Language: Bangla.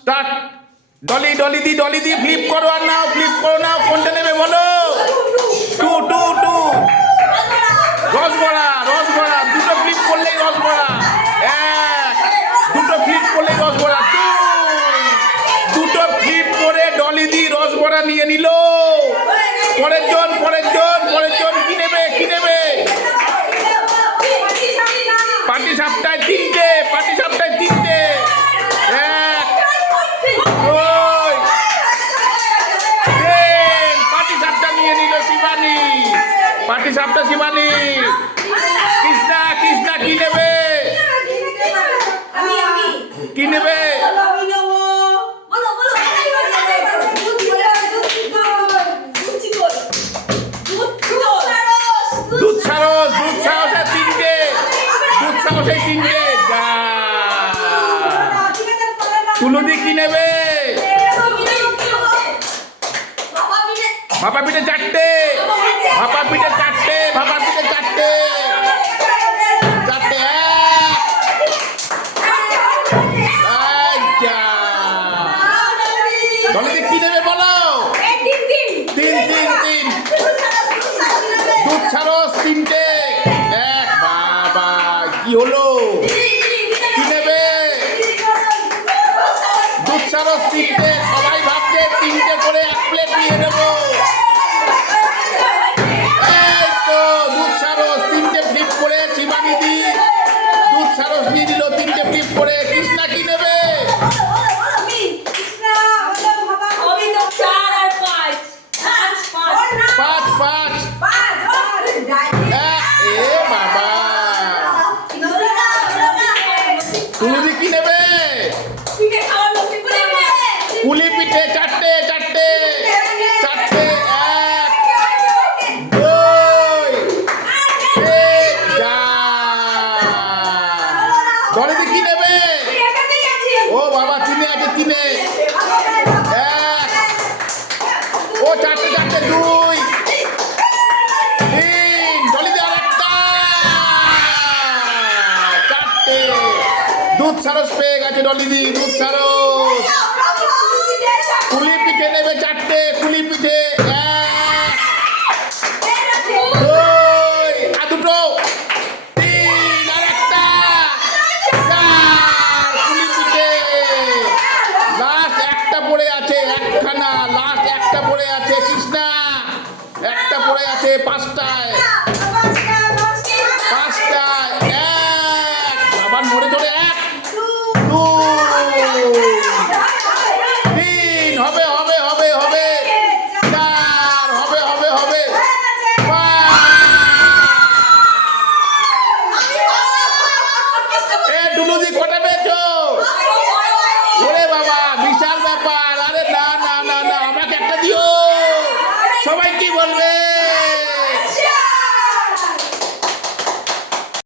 স্টার্ট। ডলি ডলি দি ফ্লিপ করো আর নাও, ফ্লিপ করো নাও, কোনটা নেবে বলো? টু টু টু রসবড়া, রসবড়া দুটো ফ্লিপ করলেই রসবড়া। এক, দুটো ফ্লিপ করলেই রসবড়া। দুটো ফ্লিপ করে ডলি দি রসবড়া নিয়ে নিল। পরের জন কি নেবে, কি নেবে? পাটি সাপটায় তিনটে, পাটি সাপটায় তিনটে। এক, দুই, তিন। পাটি সাপটা নিয়ে নিল শিবানী, পাটি সাপটা শিবানী। কৃষ্ণা, কৃষ্ণা কি নেবে, কি নেবে? দুধ সারস, দুধ সারসের তিনটে, দুধ সারসের তিনটে। যা তুলুদি কি নেবে? ভাপা পিঠে চারটে, ভাপা পিঠে চারটে, ভাপা পিঠে চারটে, চারটে। ডলিদি কি নেবে বলো? তিন তিন তিন। দুধ সারস তিনটে। এক, বাবা কি হলো? কি নেবে? দুধ সারস তিনটে। সবাই ভাবছে তিনটে করে এক প্লেট নিয়ে নেবো। এই তো দুধ সারস তিনটে ফ্লিপ করে শিবানী দি দুধ সারস নিয়ে দিল তিনটে ফ্লিপ করে। কৃষ্ণা কি নেবে? পাঁচ, পাঁচ। এ বাবা তুলুদি কি নেবে? পুলি পিঠে চারটে, চারটে, চারটে। এক, দুই, তিন। যা ডলিদি কি নেবে? ও বাবা তিনে আছে, তিনে। এক, ও চারটে, চারটে, দুই, তিন। ডলিদি আর একটা, চারটে। দুধ সারস পেয়ে গেছে ডলিদি, দুধ সারস। কুলি পিঠে নেবে চারটে, কুলি পিঠে। এক, দুই, আর দুটো, তিন, আর একটা, চার। কুলি পিঠে লাস্ট একটা পড়ে আছে, একখানা লাস্ট একটা পড়ে আছে। কৃষ্ণা একটা পড়ে আছে পাঁচটায়, পাঁচটায়। এক, আবার মরে চলে। এক, দুই, তিন। হবে হবে হবে হবে। চার হবে হবে হবে। এ ডুলুদি কটা পেয়েছো? ওরে বাবা